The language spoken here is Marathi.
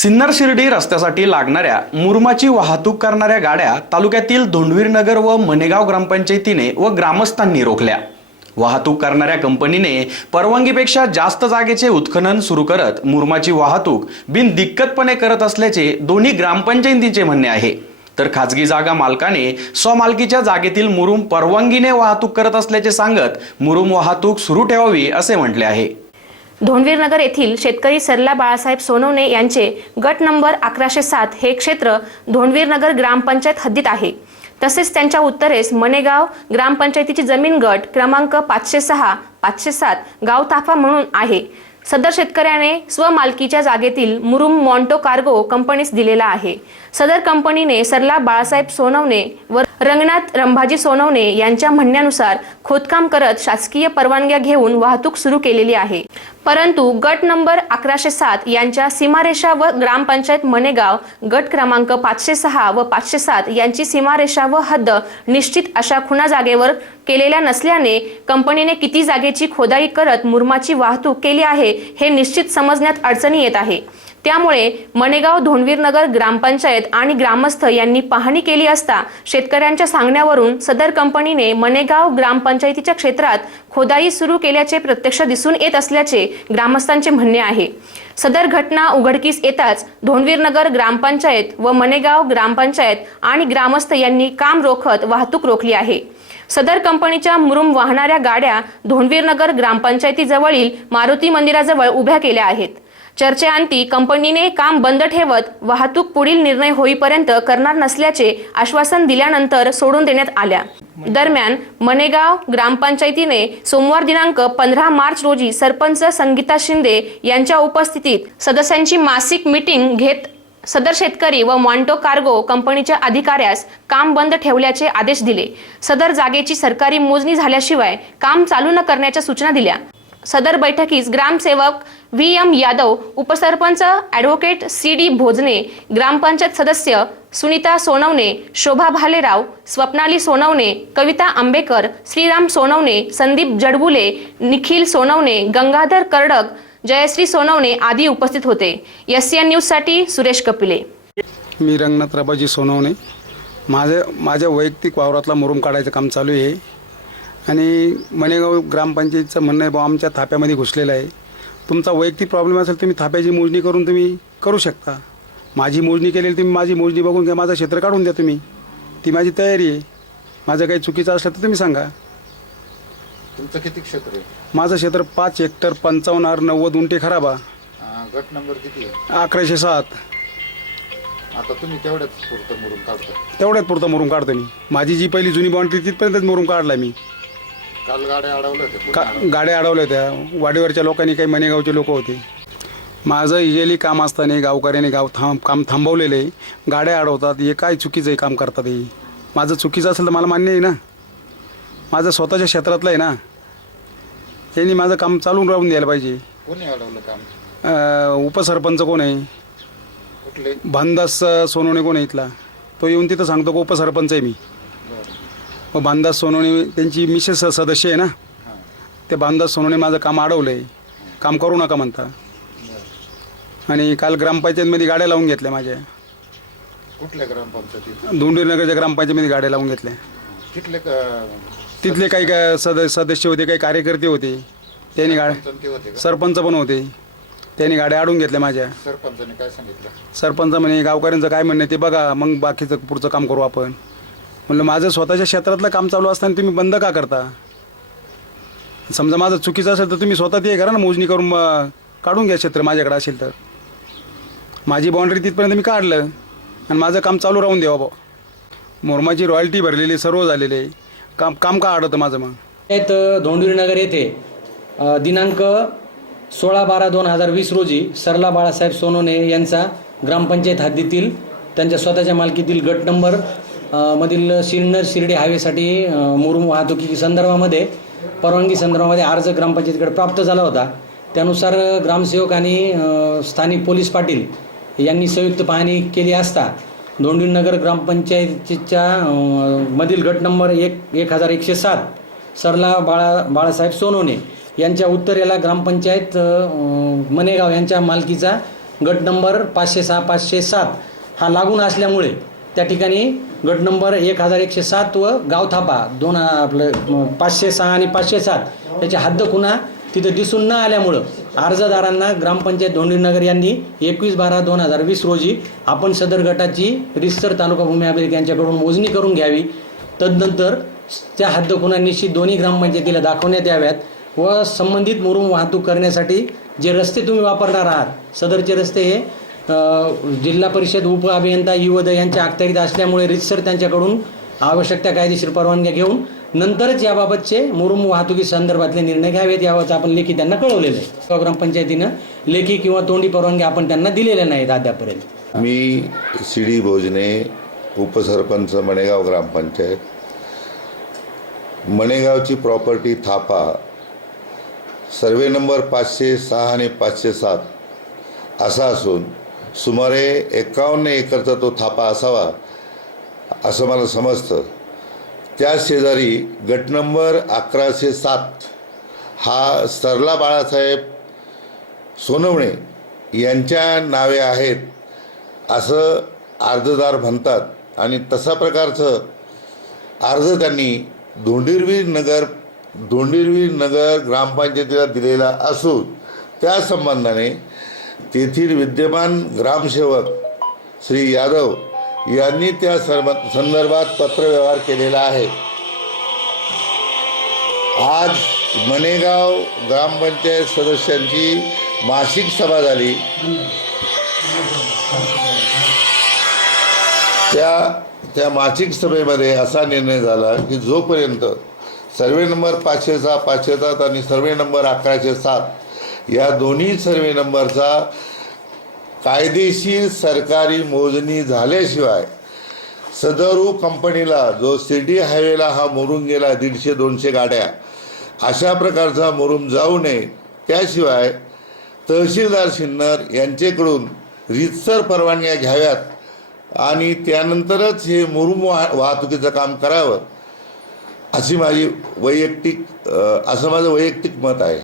सिन्नर शिर्डी रस्त्यासाठी लागणाऱ्या मुरमाची वाहतूक करणाऱ्या गाड्या तालुक्यातील धोंडवीर नगर व मनेगाव ग्रामपंचायतीने व ग्रामस्थांनी रोखल्या. वाहतूक करणाऱ्या कंपनीने परवानगीपेक्षा जास्त जागेचे उत्खनन सुरू करत मुरमाची वाहतूक बिनदिक्कतपणे करत असल्याचे दोन्ही ग्रामपंचायतींचे म्हणणे आहे. तर खाजगी जागा मालकाने स्वमालकीच्या जागेतील मुरुम परवानगीने वाहतूक करत असल्याचे सांगत मुरुम वाहतूक सुरू ठेवावी असे म्हटले आहे. धोंडवीरनगर येथील शेतकरी सरला बाळासाहेब सोनवणे यांचे गट नंबर अकराशे सात हे क्षेत्र धोंडवीरनगर ग्रामपंचायत हद्दीत आहे. तसेच त्यांच्या उत्तरेस मनेगाव ग्रामपंचायतीची जमीन गट क्रमांक पाचशे सहा पाचशे सात गाव ताफा म्हणून आहे. सदर शेतकऱ्याने स्वमालकीच्या जागेतील मुरुम मॉन्टो कार्गो कंपनीस दिलेला आहे. सदर कंपनीने सरला बाळासाहेब सोनवणे व रंगनाथ रंभाजी सोनवणे यांच्या म्हणण्यानुसार खोदकाम करत शासकीय परवानग्या घेऊन वाहतूक सुरू केलेली आहे. परंतु गट नंबर अकराशे सात यांच्या सीमारेषा व ग्रामपंचायत मनेगाव गट क्रमांक पाचशे सहा व पाचशे सात यांची सीमारेषा व हद्द निश्चित अशा खुणा जागेवर केलेल्या नसल्याने कंपनीने किती जागेची खोदाई करत मुरमाची वाहतूक केली आहे हे निश्चित समजण्यात अडचणी येत आहे. त्यामुळे मनेगाव धोंडवीरनगर ग्रामपंचायत आणि ग्रामस्थ यांनी पाहणी केली असता शेतकऱ्यांच्या सांगण्यावरून सदर कंपनीने मनेगाव ग्रामपंचायतीच्या क्षेत्रात खोदाई सुरू केल्याचे प्रत्यक्ष दिसून येत असल्याचे ग्रामस्थांचे म्हणणे आहे. सदर घटना उघडकीस येताच धोंडवीरनगर ग्रामपंचायत व मनेगाव ग्रामपंचायत आणि ग्रामस्थ यांनी काम रोखत वाहतूक रोखली आहे. सदर कंपनीच्या मुरुम वाहणाऱ्या गाड्या धोंडवीरनगर ग्रामपंचायतीजवळील मारुती मंदिराजवळ उभ्या केल्या आहेत. चर्चेअंती कंपनीने काम बंद ठेवत वाहतूक पुढील निर्णय होईपर्यंत करणार नसल्याचे आश्वासन दिल्यानंतर सोडून देण्यात आल्या. दरम्यान मनेगाव ग्रामपंचायतीने सोमवार दिनांक पंधरा मार्च रोजी सरपंच संगीता शिंदे यांच्या उपस्थितीत सदस्यांची मासिक मीटिंग घेत सदर शेतकरी व मॉन्टो कार्गो कंपनीच्या अधिकाऱ्यास काम बंद ठेवल्याचे आदेश दिले. सदर जागेची सरकारी मोजणी झाल्याशिवाय काम चालू न करण्याच्या सूचना दिल्या. सदर बैठकीस ग्रामसेवक व्ही. एम. यादव उपसरपंच ॲडव्होकेट सी. डी. भोजने ग्रामपंचायत सदस्य सुनीता सोनवणे शोभा भालेराव स्वप्नाली सोनवणे कविता आंबेकर श्रीराम सोनवणे संदीप जडबुले निखिल सोनवणे गंगाधर कर्डक जयश्री सोनवणे आदी उपस्थित होते. एस एन न्यूजसाठी सुरेश कपिले. मी रंगनाथ राबाजी सोनवणे. माझं माझ्या वैयक्तिक वावरातला मुरुम काढायचं काम चालू आहे. आणि मनेगाव ग्रामपंचायतीचं म्हणणं आहे बा आमच्या थाप्यामध्ये घुसलेलं आहे. तुमचा वैयक्तिक प्रॉब्लेम असेल तुम्ही थाप्याची मोजणी करून तुम्ही करू शकता. माझी मोजणी केलेली तुम्ही माझी मोजणी बघून घ्या माझं क्षेत्र काढून द्या तुम्ही. ती माझी तयारी आहे. माझं काही चुकीचं असलं तर तुम्ही सांगा. तुमचं किती क्षेत्र आहे? माझं क्षेत्र पाच हेक्टर पंचावन्न आर नव्वद उंटे खराबा अं, गट नंबर किती आहे? अकराशे सात. आता तुम्ही तेवढ्याच पुरतं काढता. तेवढ्यात पुरतं मुरुम काढतो मी. माझी जी पहिली जुनी बाउंड्री तिथपर्यंतच मुरुम काढला मी. काल गाड्या अडवल्या होत्या का. गाड्या अडवल्या होत्या. वाडीवरच्या लोकांनी काही मनेगावचे लोक होते. माझं इजेली काम असताना गावकऱ्याने गाव थांब काम थांबवलेलं आहे. गाड्या अडवतात हे काय चुकीचं आहे काम करतात हे? माझं चुकीचं असेल तर मला मान्य आहे ना? माझं स्वतःच्या क्षेत्रातलं आहे ना? त्यांनी माझं काम चालून राहून द्यायला पाहिजे. कोणी अडवलं काम? अं, उपसरपंच कोण आहे? कुठले? भानदास सोनवणे कोण आहे इथला? तो येऊन तिथं सांगतो की उपसरपंच आहे मी. मग भानदास सोनवणे त्यांची मिसेस सदस्य आहे ना. ते बांधास सोनवणे माझं काम अडवलं आहे काम करू नका म्हणता. आणि काल ग्रामपंचायतमध्ये गाड्या लावून घेतल्या माझ्या. कुठल्या ग्रामपंचायतीत? धुंडीरनगरच्या ग्रामपंचायतमध्ये गाड्या लावून घेतल्या. तिथले तिथले काही काय सद सदस्य होते काही कार्यकर्ते होते. त्यांनी गाड्या सरपंच पण होते. त्यांनी गाड्या अडवून घेतल्या माझ्या. सरपंचाने काय सांगितलं? सरपंच म्हणे गावकऱ्यांचं काय म्हणणं आहे ते बघा. मग बाकीचं पुढचं काम करू आपण. म्हणलं माझं स्वतःच्या क्षेत्रातलं काम चालू असताना तुम्ही बंद का करता? समजा माझं चुकीचं असेल तर तुम्ही स्वतः ते करा ना मोजणी करून काढून घ्या क्षेत्र माझ्याकडे असेल तर. माझी बाउंड्री तिथपर्यंत मी काढलं आणि माझं काम चालू राहून द्यावं भाऊ मुरमाची रॉयल्टी भरलेली सर्व झालेले. आहे काम काम का आडवतं माझं मग? आहेत धोंडुरीनगर येथे दिनांक सोळा बारा दोन हजार वीस रोजी सरला बाळासाहेब सोनोने यांचा ग्रामपंचायत हद्दीतील त्यांच्या स्वतःच्या मालकीतील गट नंबर मधील सिन्नर शिर्डी हायवेसाठी मुरुम वाहतुकी संदर्भामध्ये परवानगी संदर्भामध्ये अर्ज ग्रामपंचायतीकडे प्राप्त झाला होता. त्यानुसार ग्रामसेवक आणि स्थानिक पोलीस पाटील यांनी संयुक्त पाहणी केली असता धोंडीनगर ग्रामपंचायतीच्या मधील गट नंबर एक एक हजार एकशे सात सरला बाळा बाळासाहेब सोनवणे यांच्या उत्तरेला ग्रामपंचायत मनेगाव यांच्या मालकीचा गट नंबर पाचशे सहा पाचशे सात हा लागून असल्यामुळे त्या ठिकाणी गट नंबर एक हजार एकशे सात व गावथापा दोन आपलं पाचशे सहा आणि पाचशे सात. याची हद्द खुणा तिथं दिसून न आल्यामुळं अर्जदारांना ग्रामपंचायत धोंडीनगर यांनी एकवीस बारा दोन हजार वीस रोजी आपण सदर गटाची रिस्तर तालुका भूमी अभिलेख यांच्याकडून मोजणी करून घ्यावी. तदनंतर त्या हद्द खुणा निश्चित दोन्ही ग्रामपंचायतीला दाखवण्यात याव्यात व संबंधित मुरुम वाहतूक करण्यासाठी जे रस्ते तुम्ही वापरणार आहात सदरचे रस्ते हे जिल्हा परिषद उप अभियंता युवद यांच्या अखत्यारीत असल्यामुळे रितसर त्यांच्याकडून आवश्यक त्या कायदेशीर परवानग्या घेऊन नंतरच याबाबतचे मुरुम वाहतुकी संदर्भातले निर्णय घ्यावेत याबाबत आपण लेखी त्यांना कळवलेलं आहे. ग्रामपंचायतीनं लेखी किंवा तोंडी परवानग्या आपण त्यांना दिलेल्या नाहीत अद्यापर्यंत मी सी डी भोजने उपसरपंच मणेगाव ग्रामपंचायत मणेगावची प्रॉपर्टी थापा सर्वे नंबर पाचशे सहा आणि पाचशे सात असा असून सुमारे एकावन्न एकरचा तो थापा असावा असं मला समजतं. त्या शेजारी गट नंबर अकराशे सात हा सरला बाळासाहेब सोनवणे यांच्या नावे आहेत असं अर्जदार म्हणतात. आणि तसा प्रकारचं अर्ज त्यांनी धोंडीरवीर नगर धोंडीरवीर नगर ग्रामपंचायतीला दिलेला असून त्या संबंधाने तेथील विद्यमान ग्रामसेवक श्री यादव यांनी त्या सर्व संदर्भात पत्रव्यवहार केलेला आहे. आज मनेगाव ग्रामपंचायत सदस्यांची मासिक सभा झाली. त्या त्या मासिक सभेमध्ये असा निर्णय झाला की जोपर्यंत सर्वे नंबर पाचशे सहा पाचशे सात आणि सर्वे नंबर अकराशे सात या दोन्ही सर्वे नंबरचा कायदेशीर सरकारी मोजणी झाल्याशिवाय सदरू कंपनीला जो सिटी हायवेला हा मोरून गेला दीडशे दोनशे गाड्या अशा प्रकारचा मोरून जाऊ नये. त्याशिवाय तहसीलदार सिन्नर यांचेकडून रितसर परवानग्या घ्याव्यात आणि त्यानंतरच हे मुरुम वाह वाहतुकीचं काम करावं अशी माझी वैयक्तिक असं माझं वैयक्तिक मत आहे.